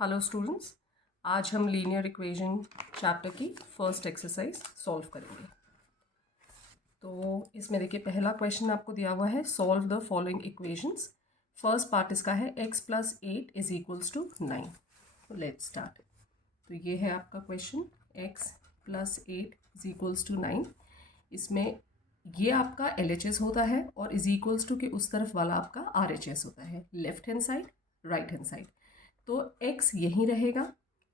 Hello students, आज हम linear equation chapter की फर्स्ट एक्सरसाइज सॉल्व करेंगे। तो इसमें देखिए पहला क्वेश्चन आपको दिया हुआ है, solve the following equations. First part इसका है x + 8 = 9। तो लेट्स स्टार्ट। तो ये है आपका क्वेश्चन, x + 8 = 9। इसमें ये आपका LHS होता है और = के उस तरफ वाला आपका RHS होता है, left hand side right hand side. तो x यहीं रहेगा,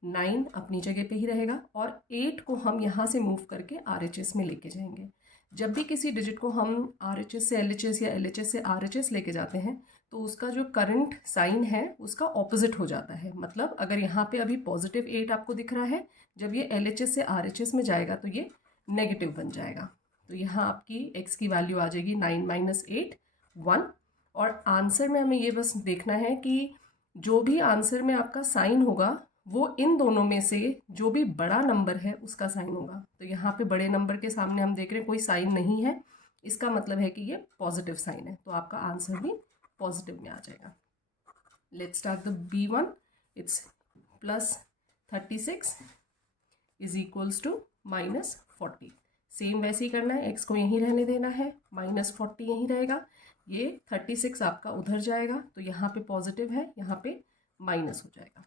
9 अपनी जगह पे ही रहेगा और 8 को हम यहाँ से मूव करके RHS में लेके जाएंगे। जब भी किसी डिजिट को हम RHS से LHS या LHS से RHS लेके जाते हैं तो उसका जो करंट साइन है उसका ऑपोजिट हो जाता है। मतलब अगर यहाँ पे अभी +8 आपको दिख रहा है, जब ये LHS से RHS में जाएगा तो ये नेगेटिव बन जाएगा। तो यहाँ आपकी x की वैल्यू आ जाएगी 9 - 8 1। और आंसर में हमें ये बस देखना है कि जो भी आंसर में आपका साइन होगा वो इन दोनों में से जो भी बड़ा नंबर है उसका साइन होगा। तो यहाँ पे बड़े नंबर के सामने हम देख रहे हैं कोई साइन नहीं है, इसका मतलब है कि ये पॉजिटिव साइन है, तो आपका आंसर भी पॉजिटिव में आ जाएगा। Let's start the B1। It's +36 = -40। Same वैसे ही करना है, x को यहीं रहने देना है, -40 यहीं रहेगा, ये 36 आपका उधर जाएगा तो यहाँ पे पॉजिटिव है, यहाँ पे माइनस हो जाएगा।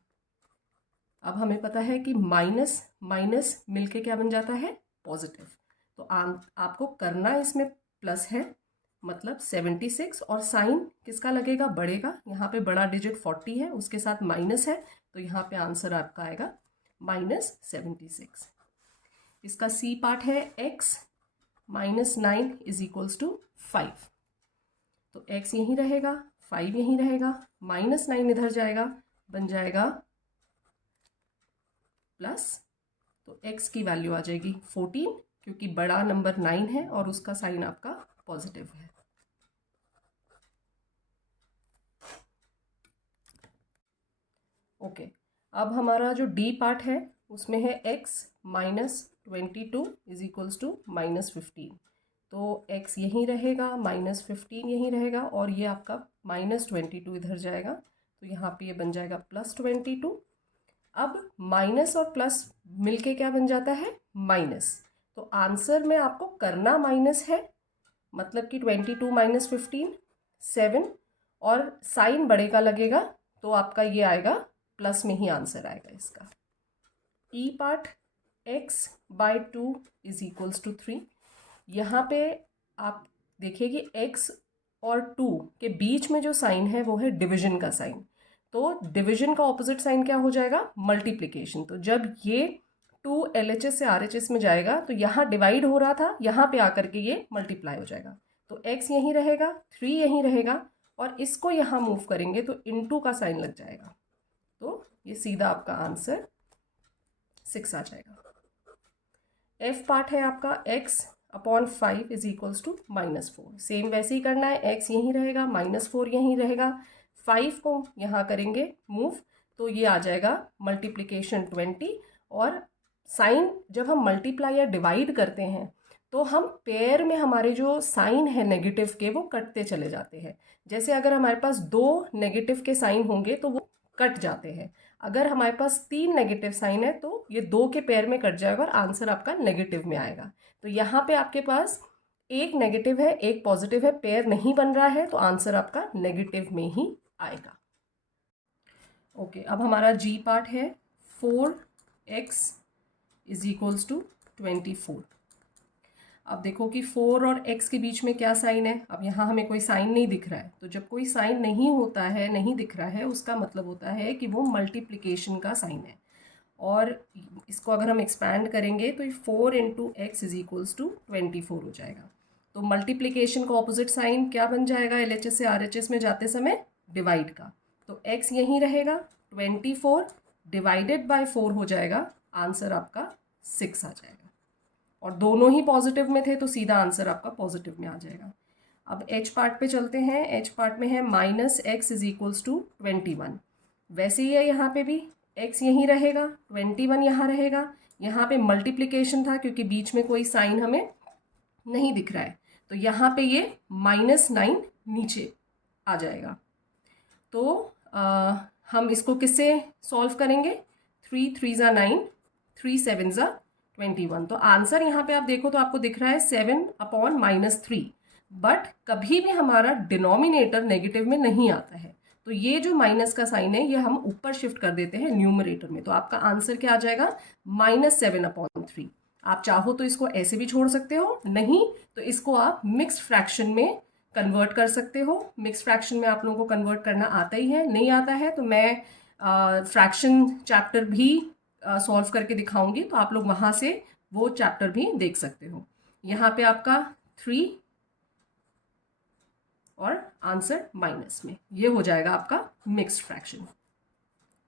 अब हमें पता है कि माइनस माइनस मिलके क्या बन जाता है, पॉजिटिव। तो आपको करना इसमें प्लस है, मतलब 76, और साइन किसका लगेगा, बड़े का। यहाँ पे बड़ा डिजिट 40 है, उसके साथ माइनस है, तो यहाँ पे आंसर आपका आएगा -76। इसका सी पार्ट है x - 9 = 5। तो x यहीं रहेगा, 5 यहीं रहेगा, -9 इधर जाएगा, बन जाएगा प्लस। तो x की वैल्यू आ जाएगी 14, क्योंकि बड़ा नंबर 9 है और उसका साइन आपका पॉजिटिव है। ओके, अब हमारा जो डी पार्ट है उसमें है x - 22 = -15। तो x यहीं रहेगा, -15 यहीं रहेगा, और ये आपका -22 इधर जाएगा, तो यहाँ पे ये बन जाएगा +22। अब माइनस और प्लस मिलके क्या बन जाता है, माइनस। तो आंसर में आपको करना माइनस है, मतलब कि 22 - 15 7, और साइन बड़े का लगेगा तो आपका ये आएगा प्लस में ही आंसर आएगा इसका। ई पार्ट x/2 = 3। यहाँ पे आप देखिए कि x और 2 के बीच में जो साइन है वो है डिवीजन का साइन। तो डिवीजन का ऑपोजिट साइन क्या हो जाएगा, मल्टीप्लिकेशन। तो जब ये 2 LHS से RHS में जाएगा तो यहाँ डिवाइड हो रहा था, यहाँ पे आकर के ये मल्टीप्लाई हो जाएगा। तो x यहीं रहेगा, 3 यहीं रहेगा, और इसको यहाँ मूव करेंगे तो इनटू का साइन लग जाएगा, तो ये सीधा आपका आंसर 6 आ जाएगा। एफ पार्ट है आपका x/5 = -4। सेम वैसे ही करना है, x यहीं रहेगा, -4 यहीं रहेगा, 5 को यहाँ करेंगे मूव, तो ये आ जाएगा मल्टीप्लिकेशन 20। और साइन जब हम मल्टीप्लाई या डिवाइड करते हैं तो हम पेयर में हमारे जो साइन है नेगेटिव के वो कटते चले जाते हैं। जैसे अगर हमारे पास 2 नेगेटिव के साइन होंगे तो वो कट जाते हैं। अगर हमारे पास 3 नेगेटिव साइन है तो ये 2 के पेयर में कट जाएगा और आंसर आपका नेगेटिव में आएगा। तो यहाँ पे आपके पास एक नेगेटिव है एक पॉजिटिव है, पेयर नहीं बन रहा है, तो आंसर आपका नेगेटिव में ही आएगा। ओके, अब हमारा जी पार्ट है 4x = 24। अब देखो कि 4 और x के बीच में क्या साइन है। अब यहाँ हमें कोई साइन नहीं दिख रहा है, तो जब कोई साइन नहीं होता है, नहीं दिख रहा है, उसका मतलब होता है कि वो मल्टीप्लिकेशन का साइन है। और इसको अगर हम एक्सपैंड करेंगे तो 4 × x = 24 हो जाएगा। तो मल्टीप्लिकेशन का ऑपोजिट साइन क्या बन जाएगा, LHS से RHS में जाते समय, डिवाइड का। तो x यहीं रहेगा, 24 डिवाइडेड बाय 4 हो जाएगा, आंसर आपका 6 आ जाएगा। और दोनों ही पॉजिटिव में थे तो सीधा आंसर आपका पॉजिटिव में आ जाएगा। अब h पार्ट पे चलते हैं। h पार्ट में है -x = 21। वैसे ही है यहाँ पे भी, x यहीं रहेगा, 21 यहाँ रहेगा। यहाँ पे मल्टीप्लिकेशन था क्योंकि बीच में कोई साइन हमें नहीं दिख रहा है, तो यहाँ पे ये -9 नीचे आ जाएगा। तो हम इसको किससे सॉल्व करेंगे? 3 3 ज़ा 9, 3 7 ज़ा 21। तो आंसर यहाँ पे आप देखो तो आपको दिख रहा है 7/-3, बट कभी भी हमारा डिनोमिनेटर नेगेटिव में नहीं आता है। तो ये जो माइनस का साइन है ये हम ऊपर शिफ्ट कर देते हैं न्यूमरेटर में। तो आपका आंसर क्या आ जाएगा? -7/3। आप चाहो तो इसको ऐसे भी छोड़ सकते हो, नहीं तो इसको आप मिक्स्ड फ्रैक्शन में कन्वर्ट कर सकते हो। मिक्स्ड फ्रैक्शन में आप लोगों को कन्वर्ट करना आता ही है, नहीं आता है तो मैं फ्रैक्शन चैप्टर भी सॉल्व करके दिखाऊंगी, तो आप लोग वहाँ से वो चैप्टर भी देख सकते हो। यहाँ पे आपका 3 और आंसर माइनस में, ये हो जाएगा आपका मिक्स्ड फ्रैक्शन।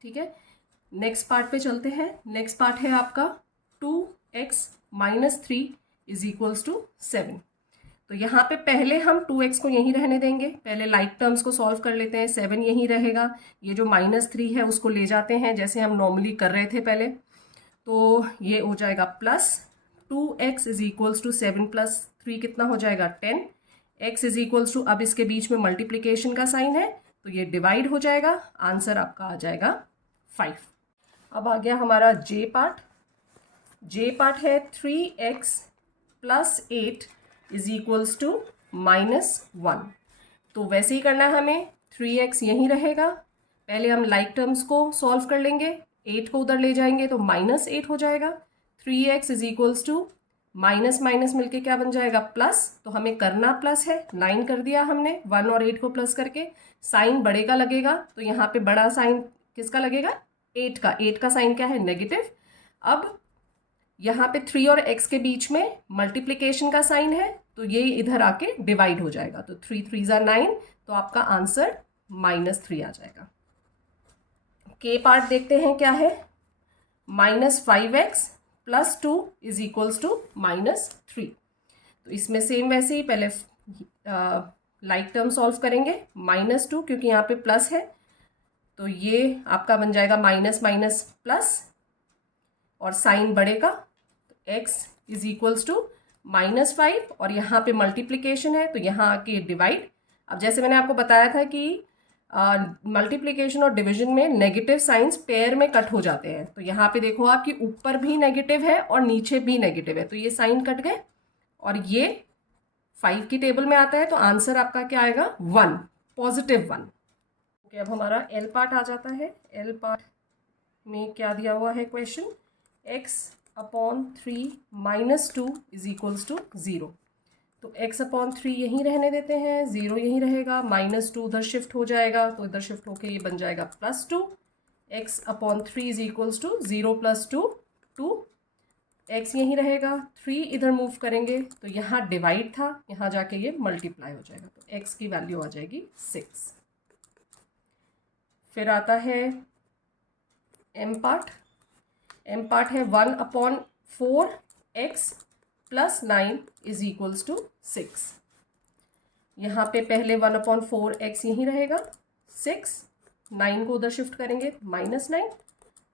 ठीक है, नेक्स्ट पार्ट पे चलते हैं। नेक्स्ट पार्ट है आपका 2x - 3 = 7। तो यहाँ पे पहले हम 2x को यहीं रहने देंगे, पहले लाइक टर्म्स को सॉल्व कर लेते हैं। 7 यहीं रहेगा, ये जो -3 है उसको ले जाते हैं जैसे हम नॉर्मली कर रहे थे पहले। तो ये हो जाएगा प्लस 2x = 7 + 3 कितना हो जाएगा? 10। x = अब इसके बीच में मल्टीप्लिकेशन का साइन है तो ये डिवाइड हो जाएगा। आंसर आपका आ जाएगा 5। अब आ गया हमारा जे पार्ट। जे पार्ट है 3x + 8 = -1। तो वैसे ही करना है हमें। 3x यहीं रहेगा, पहले हम लाइक टर्म्स को सॉल्व कर लेंगे, 8 को उधर ले जाएंगे तो -8 हो जाएगा। 3x = माइनस माइनस मिलके क्या बन जाएगा? प्लस। तो हमें करना प्लस है, 9 कर दिया हमने 1 और 8 को प्लस करके। साइन बड़े का लगेगा तो यहाँ पे बड़ा साइन किसका लगेगा? 8 का। 8 का साइन क्या है? नेगेटिव। अब यहाँ पे 3 और x के बीच में मल्टीप्लिकेशन का साइन है तो ये इधर आके डिवाइड हो जाएगा। तो 3 3 ज़ा 9, तो आपका आंसर -3 आ जाएगा। के पार्ट देखते हैं क्या है। -5x + 2 = -3। तो इसमें सेम वैसे ही पहले लाइक टर्म सॉल्व करेंगे। -2 क्योंकि यहाँ पे प्लस है तो ये आपका बन जाएगा माइनस माइनस प्लस और साइन बड़े का। x = -5 और यहाँ पे मल्टीप्लिकेशन है तो यहाँ आके डिवाइड। अब जैसे मैंने आपको बताया था कि मल्टीप्लिकेशन और डिवीजन में नेगेटिव साइंस पेयर में कट हो जाते हैं। तो यहाँ पे देखो आप कि ऊपर भी नेगेटिव है और नीचे भी नेगेटिव है, तो ये साइन कट गए और ये 5 की टेबल में आता है। तो आंसर आपका क्या आएगा? 1, +1। ओके, अब हमारा एल पार्ट आ जाता है। एल पार्ट में क्या दिया हुआ है क्वेश्चन? x/3 - 2 = 0। तो x/3 यहीं रहने देते हैं, 0 यहीं रहेगा, -2 उधर शिफ्ट हो जाएगा तो इधर शिफ्ट होके ये बन जाएगा +2। x/3 = 0 + 2 2। x यहीं रहेगा, 3 इधर मूव करेंगे तो यहाँ डिवाइड था, यहाँ जाके ये मल्टीप्लाई हो जाएगा तो x की वैल्यू आ जाएगी 6। फिर आता है m पार्ट। m पार्ट है 1/4x + 9 = 6। यहाँ पे पहले 1/4x यहीं रहेगा, 6 9 को उधर शिफ्ट करेंगे -9।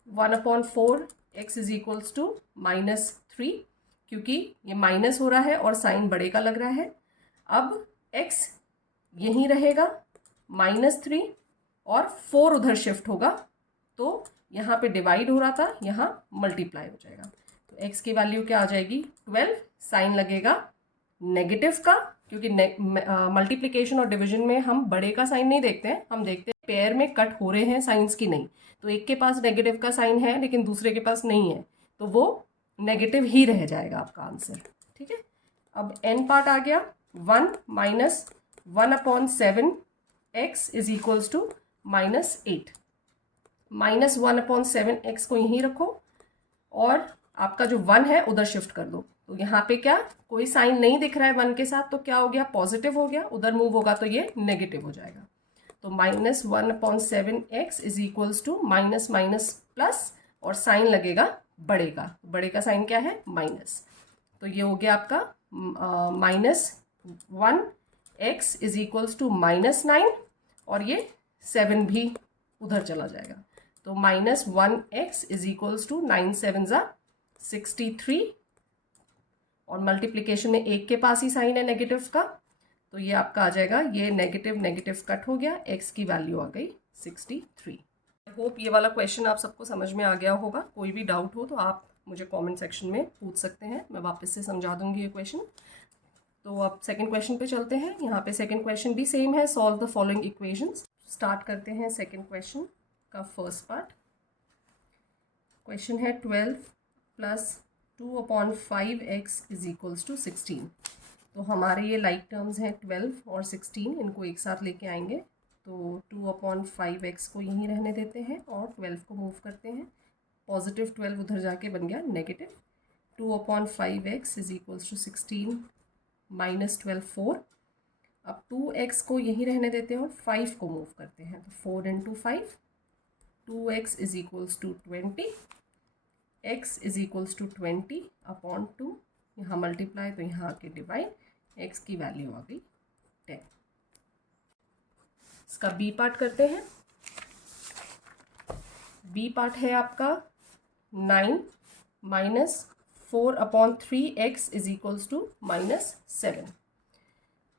1/4x = -3 क्योंकि ये माइनस हो रहा है और साइन बड़े का लग रहा है। अब x यहीं रहेगा, -3 और 4 उधर शिफ्ट होगा तो यहाँ पे डिवाइड हो रहा था, यहाँ मल्टीप्लाई हो जाएगा। तो x की वैल्यू क्या आ जाएगी? 12। साइन लगेगा नेगेटिव का क्योंकि मल्टीप्लिकेशन और डिवीजन में हम बड़े का साइन नहीं देखते हैं, हम देखते हैं पेयर में कट हो रहे हैं साइंस की नहीं। तो एक के पास नेगेटिव का साइन है लेकिन दूसरे के पास नहीं है तो वो नेगेटिव ही रह जाएगा आपका आंसर। ठीक है, अब एन पार्ट आ गया। 1 - 1/7x = -8। -1/7x को यहीं रखो और आपका जो 1 है उधर शिफ्ट कर दो। तो यहाँ पे क्या कोई साइन नहीं दिख रहा है 1 के साथ तो क्या हो गया? पॉजिटिव हो गया। उधर मूव होगा तो ये नेगेटिव हो जाएगा। तो -1/7x = माइनस प्लस और साइन लगेगा बड़े का। बड़े का साइन क्या है? माइनस। तो ये हो गया आपका -1x = -9 और ये 7 भी उधर चला जाएगा। तो -1x = 9 7 ज़ा 63 और मल्टीप्लिकेशन में एक के पास ही साइन है नेगेटिव का तो ये आपका आ जाएगा, ये नेगेटिव नेगेटिव कट हो गया, x की वैल्यू आ गई 63। होप ये वाला क्वेश्चन आप सबको समझ में आ गया होगा। कोई भी डाउट हो तो आप मुझे कमेंट सेक्शन में पूछ सकते हैं, मैं वापस से समझा दूंगी ये क्वेश्चन। तो अब सेकंड क्वेश्चन पे चलते हैं। यहाँ पे सेकंड क्वेश्चन भी सेम है, solve the following equations. Start करते हैं सेकंड क्वेश्चन का फर्स्ट पार्ट। क्वेश्चन है 12 + 2/5x = 16। तो हमारे ये लाइक टर्म्स हैं 12 और 16, इनको एक साथ लेके आएंगे। तो 2/5x को यहीं रहने देते हैं और 12 को मूव करते हैं। पॉजिटिव 12 उधर जाके बन गया नेगेटिव। 2/5x = 16 - 12 4। अब 2x को यहीं रहने देते हैं और 5 को मूव करते हैं। तो 4 × 5, 2x = 20, x = 20/2। यहाँ मल्टीप्लाई तो यहाँ आके डिवाइड, x की वैल्यू आ गई 10। इसका बी पार्ट करते हैं। बी पार्ट है आपका 9 - 4/3x = -7।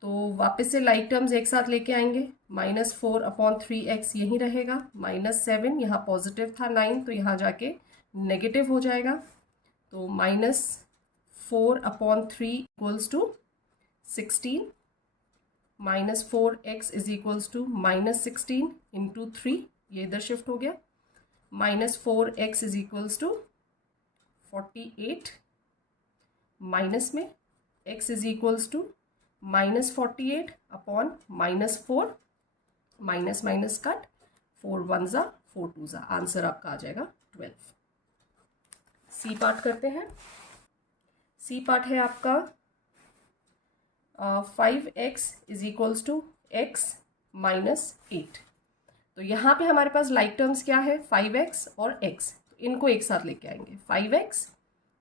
तो वापस से लाइक टर्म्स एक साथ लेके आएंगे। -4/3x यहीं रहेगा, -7 यहाँ पॉजिटिव था 9 तो यहाँ जाके नेगेटिव हो जाएगा। तो -4/3 = 16, -4x = -16 × 3, ये इधर शिफ्ट हो गया। -4x = 48, माइनस में x = -48/-4, माइनस माइनस कट, 4 1 ज़ा 4 2 ज़ा, आंसर आपका आ जाएगा 12। सी पार्ट करते हैं। सी पार्ट है आपका 5x = x - 8। तो यहाँ पे हमारे पास लाइक टर्म्स क्या है, 5x और x, तो इनको एक साथ लेके आएंगे। 5x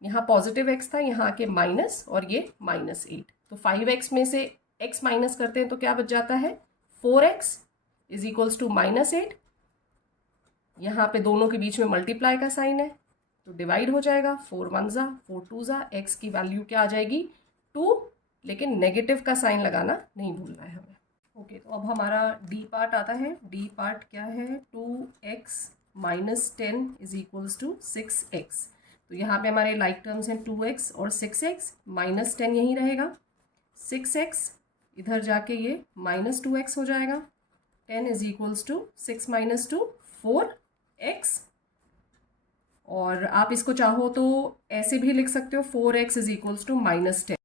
यहाँ पॉजिटिव x था, यहाँ के माइनस और ये -8। तो 5x में से x माइनस करते हैं तो क्या बच जाता है, 4x = -8। यहाँ पे दोनों के बीच में मल्टीप्लाई का साइन है तो डिवाइड हो जाएगा। 4 1 ज़ा 4 2 ज़ा, x की वैल्यू क्या आ जाएगी 2, लेकिन नेगेटिव का साइन लगाना नहीं भूलना है हमें। ओके, तो अब हमारा डी पार्ट आता है। डी पार्ट क्या है, 2x - 10 = 6x। तो यहाँ पे हमारे लाइक टर्म्स हैं 2x और 6x, -10 यहीं रहेगा। 6x इधर जाके ये -2x हो जाएगा। 10 = 6 - 2 4x। और आप इसको चाहो तो ऐसे भी लिख सकते हो, 4x = -10,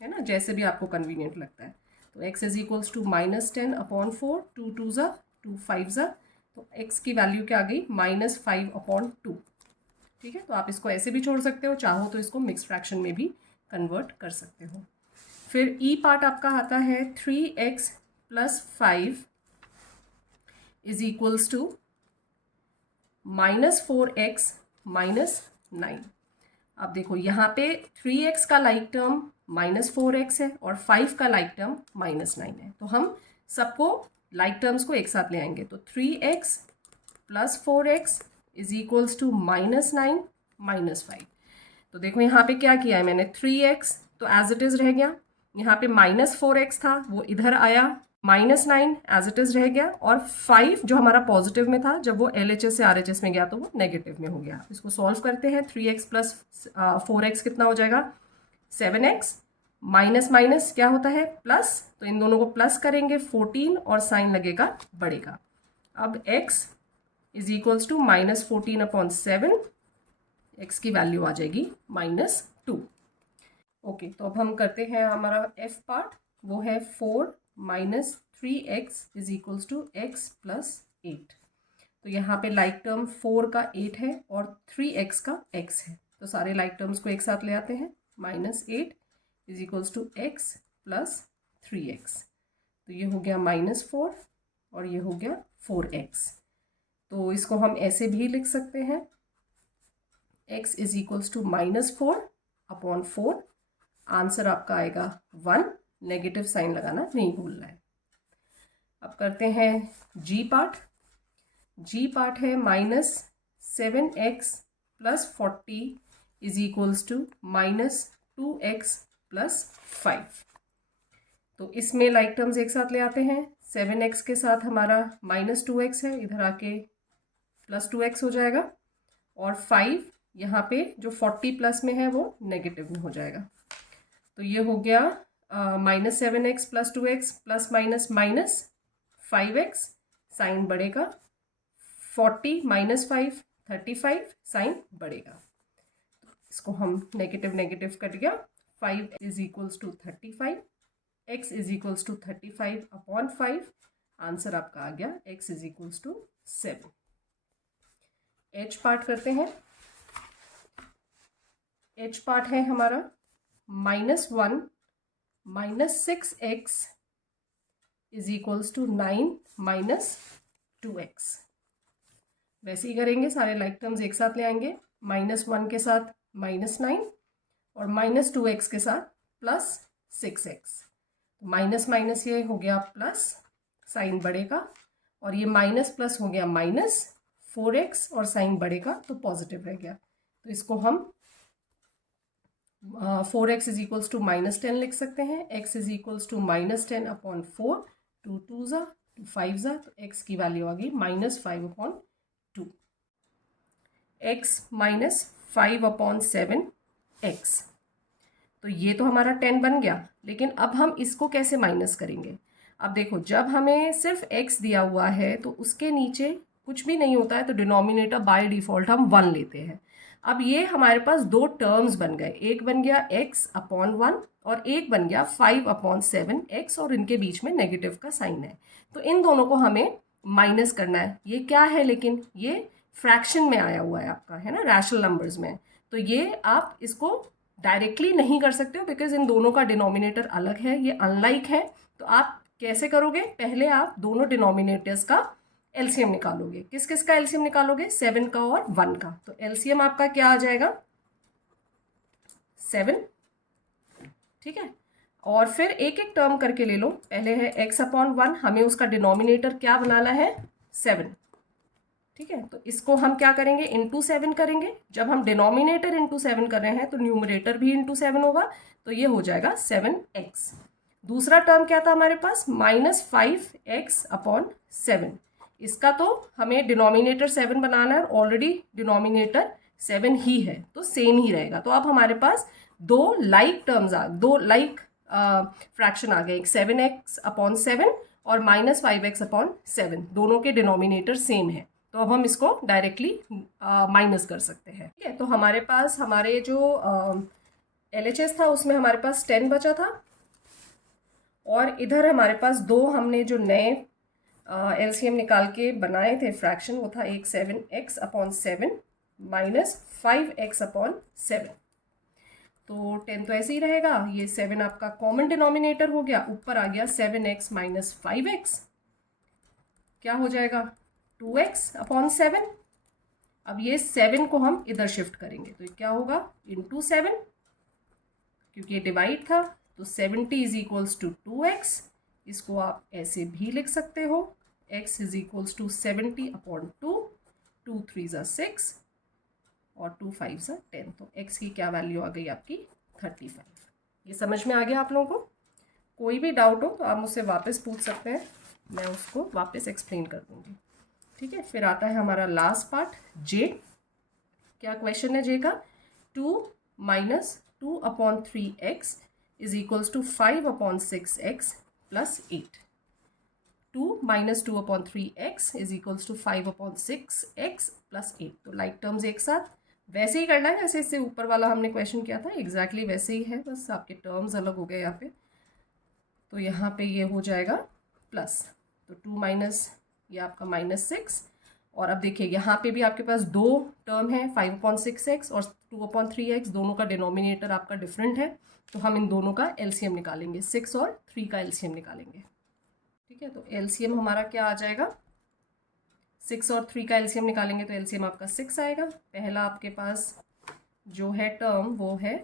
है ना, जैसे भी आपको कन्वीनियंट लगता है। तो x = -10/4, 2 2 ज़ा 2 5 ज़ा, तो x की वैल्यू क्या आ गई, -5/2। ठीक है, तो आप इसको ऐसे भी छोड़ सकते हो, चाहो तो इसको मिक्स फ्रैक्शन में भी कन्वर्ट कर सकते हो। फिर ई पार्ट आपका आता है 3x + 5 = -4x - 9। अब देखो यहाँ पे 3x का लाइक टर्म -4x है और 5 का लाइक टर्म -9 है। तो हम सबको लाइक टर्म्स को एक साथ ले आएंगे। तो 3x + 4x = -9 - 5। तो देखो यहाँ पे क्या किया है मैंने, 3x तो एज इट इज़ रह गया, यहाँ पे -4x था वो इधर आया, -9 एज इट इज़ रह गया, और 5 जो हमारा पॉजिटिव में था जब वो LHS से RHS में गया तो वो नेगेटिव में हो गया। इसको सॉल्व करते हैं। 3x + 4x कितना हो जाएगा, 7x, माइनस माइनस क्या होता है प्लस, तो इन दोनों को प्लस करेंगे 14 और साइन लगेगा बढ़ेगा। अब x = -14/7, x की वैल्यू आ जाएगी -2। ओके, तो अब हम करते हैं हमारा f पार्ट, वो है 4 - 3x = x + 8। तो यहाँ पे लाइक टर्म 4 का 8 है और 3x का x है, तो सारे लाइक टर्म्स को एक साथ ले आते हैं। -8 = x + 3x, तो ये हो गया -4 और ये हो गया 4x। तो इसको हम ऐसे भी लिख सकते हैं, x = -4/4, आंसर आपका आएगा 1, नेगेटिव साइन लगाना नहीं भूलना है। अब करते हैं जी पार्ट। जी पार्ट है -7x + 40 = -2x + 5। तो इसमें लाइक टर्म्स एक साथ ले आते हैं। 7x के साथ हमारा -2x है, इधर आके प्लस 2x हो जाएगा, और 5 यहाँ पे जो 40 प्लस में है वो नेगेटिव में हो जाएगा। तो ये हो गया -7x plus 2x plus minus minus 5x, sign बढ़ेगा, 40 माइनस 5 35, साइन बढ़ेगा। इसको हम नेगेटिव नेगेटिव कट गया, 5 is equals to 35, x is equals to 35 upon 5, answer आपका आ गया x is equals to 7। h part करते हैं। h पार्ट है हमारा -1 minus 6x is equals to 9 minus 2x। वैसे ही करेंगे, सारे लाइक टर्म्स एक साथ ले आएंगे, -1 के साथ -9 और -2x के साथ +6x। माइनस माइनस ये हो गया प्लस, साइन बढ़ेगा, और ये माइनस प्लस हो गया -4x और साइन बढ़ेगा तो पॉजिटिव रह गया। तो इसको हम 4x इज इक्वल्स टू -10 लिख सकते हैं। x is equals to -10 upon 4, 2 2 ज़ा 2 5 ज़ा, तो x की वैल्यू आ गई -5 अपॉन 2। x -5 अपॉन 7x, तो ये तो हमारा 10 बन गया। लेकिन अब हम इसको कैसे माइनस करेंगे? अब देखो, जब हमें सिर्फ x दिया हुआ है तो उसके नीचे कुछ भी नहीं होता है, तो डिनोमिनेटर बाय डिफ़ॉल्ट हम 1 लेते हैं। अब ये हमारे पास दो टर्म्स बन गए, एक बन गया x अपॉन 1 और एक बन गया 5 अपॉन 7x, और इनके बीच में नेगेटिव का साइन है। तो इन दोनों को हमें माइनस करना है। ये क्या है, लेकिन ये फ्रैक्शन में आया हुआ है आपका, है ना, रैशनल नंबर्स में। तो ये आप इसको डायरेक्टली नहीं कर सकते हो, बिकॉज इन दोनों का डिनोमिनेटर अलग है, ये अनलाइक है। तो आप कैसे करोगे? पहले आप दोनों डिनोमिनेटर्स का एलसीएम निकालोगे। किस किस का एलसीएम निकालोगे? 7 का और 1 का। तो एलसीएम आपका क्या आ जाएगा? 7, ठीक है। और फिर एक एक टर्म करके ले लो। पहले है x अपॉन 1, हमें उसका डिनोमिनेटर क्या बनाना है? 7, ठीक है। तो इसको हम क्या करेंगे? इंटू 7 करेंगे। जब हम डिनोमिनेटर इंटू 7 कर रहे हैं तो न्यूमरेटर भी इंटू 7 होगा, तो ये हो जाएगा 7x। दूसरा टर्म क्या था हमारे पास? -5x upon 7। इसका तो हमें डिनोमिनेटर 7 बनाना है, ऑलरेडी डिनोमिनेटर 7 ही है, तो सेम ही रहेगा। तो अब हमारे पास दो लाइक टर्म्स दो लाइक फ्रैक्शन आ गए, एक 7x अपॉन 7 और -5x अपॉन 7, दोनों के डिनोमिनेटर सेम है। तो अब हम इसको डायरेक्टली माइनस कर सकते हैं, ठीक है। तो हमारे पास हमारे जो LHS था उसमें हमारे पास 10 बचा था, और इधर हमारे पास दो हमने जो नए LCM निकाल के बनाए थे फ्रैक्शन, वो था एक 7x upon 7 minus 5x upon 7। तो 10 तो ऐसे ही रहेगा, ये 7 आपका कॉमन डिनोमिनेटर हो गया, ऊपर आ गया 7x माइनस 5x, क्या हो जाएगा? 2x upon 7। अब ये 7 को हम इधर शिफ्ट करेंगे, तो क्या होगा? इंटू 7, क्योंकि ये डिवाइड था, तो 70 इज इक्वल्स टू 2x। इसको आप ऐसे भी लिख सकते हो, x is equals to 70 upon 2, 2 3 ज़ा 6 और 2 5 ज़ा 10। तो x की क्या वैल्यू आ गई आपकी? 35। ये समझ में आ गया आप लोगों को? कोई भी डाउट हो तो आप मुझसे वापस पूछ सकते हैं, मैं उसको वापस एक्सप्लेन कर दूँगी, ठीक है। फिर आता है हमारा लास्ट पार्ट, जे। क्या क्वेश्चन है जे का? 2 minus 2 upon 3x is equals to 5 upon 6x plus 8। 2 minus 2 upon 3x is equals to 5 upon 6x plus 8। तो लाइक टर्म्स एक साथ वैसे ही करना है जैसे इससे ऊपर वाला हमने क्वेश्चन किया था, एग्जैक्टली वैसे ही है, बस आपके टर्म्स अलग हो गए यहाँ पे। तो यहाँ पे ये हो जाएगा प्लस, तो 2 माइनस ये आपका -6, और अब देखिए यहाँ पे भी आपके पास दो टर्म है, 5 अपॉन 6x और 2 अपॉन 3x, दोनों का डिनोमिनेटर आपका डिफरेंट है, तो हम इन दोनों का एलसीएम निकालेंगे, 6 और 3 का एलसीएम निकालेंगे, ठीक है। तो एलसीएम हमारा क्या आ जाएगा? 6 और 3 का एलसीएम निकालेंगे तो एलसीएम आपका 6 आएगा। पहला आपके पास जो है टर्म वो है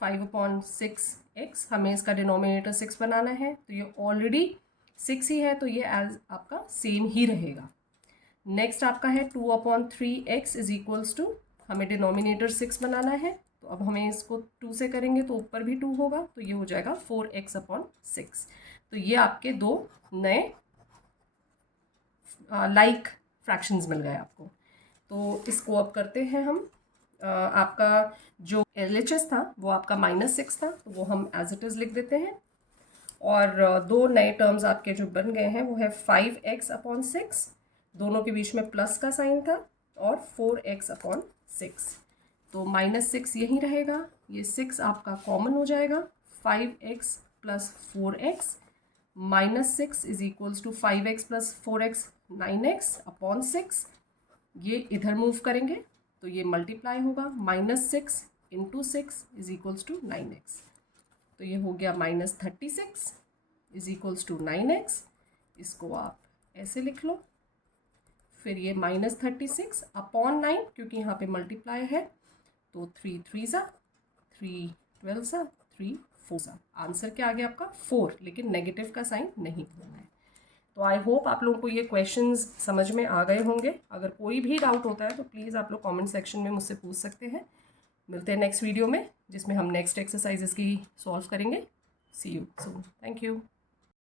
5 अपॉन 6x, हमें इसका डिनोमिनेटर 6 बनाना है, तो ये ऑलरेडी 6 ही है, तो ये एज आपका सेम ही रहेगा। नेक्स्ट आपका है 2 upon 3x is equals to, हमें डिनोमिनेटर 6 बनाना है, तो अब हमें इसको 2 से करेंगे तो ऊपर भी 2 होगा, तो ये हो जाएगा 4x अपॉन 6। तो ये आपके दो नए लाइक फ्रैक्शंस मिल गए आपको। तो इसको अब करते हैं हम। आपका जो LHS था वो आपका -6 था, तो वो हम एज इट इज़ लिख देते हैं। और दो नए टर्म्स आपके जो बन गए हैं वो है 5x/6, दोनों के बीच में प्लस का साइन था, और 4x/6। तो -6 यहीं रहेगा, ये 6 आपका कॉमन हो जाएगा, 5x + 4x -6 is equals to 5x + 4x 9x/6। ये इधर मूव करेंगे तो ये मल्टीप्लाई होगा, -6 × 6 इज इक्वल्स टू 9x। तो ये हो गया -36 इज इक्वल्स टू 9x। इसको आप ऐसे लिख लो। फिर ये -36/9, क्योंकि यहाँ पे मल्टीप्लाई है, तो 3 3 3 12 3 4। आंसर क्या आ गया आपका 4, लेकिन नेगेटिव का साइन नहीं होना है। तो आई होप आप लोगों को ये क्वेश्चंस समझ में आ गए होंगे। अगर कोई भी डाउट होता है तो प्लीज़ आप लोग कमेंट सेक्शन में मुझसे पूछ सकते हैं। मिलते हैं नेक्स्ट वीडियो में, जिसमें हम नेक्स्ट एक्सरसाइजेस की सॉल्व करेंगे। सी यू सून। Thank you.